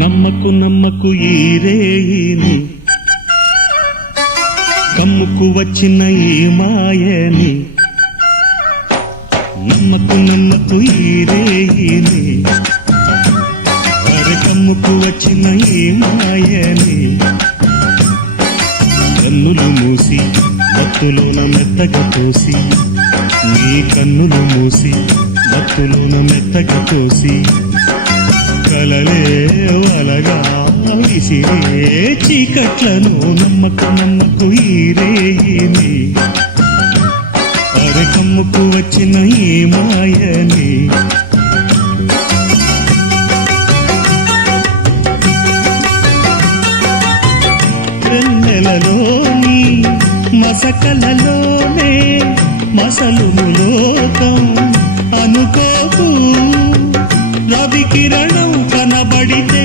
నమ్మకు నమ్మకు ఈ రేయిని, కమ్ముకు వచ్చిన ఈ మాయని. నమ్మకు నమ్మకు ఈ రేయిని, అరే కమ్ముకు వచ్చిన ఈ మాయని. కన్నులు మూసి మత్తులోన మెత్తగా తోసి, నీ కన్నులు మూసి మత్తులోన మెత్తగా తోసి, కలలే వలగా విసిరే చీకట్లను. నమ్మకు నమ్మకు ఈ రేయిని, అరే కమ్ముకు వచ్చిన ఈ మాయని. వెన్నెలలోని మసకలలోనే మసలుము లోకం అనుకోకు. రవి కిరణం కనబడితే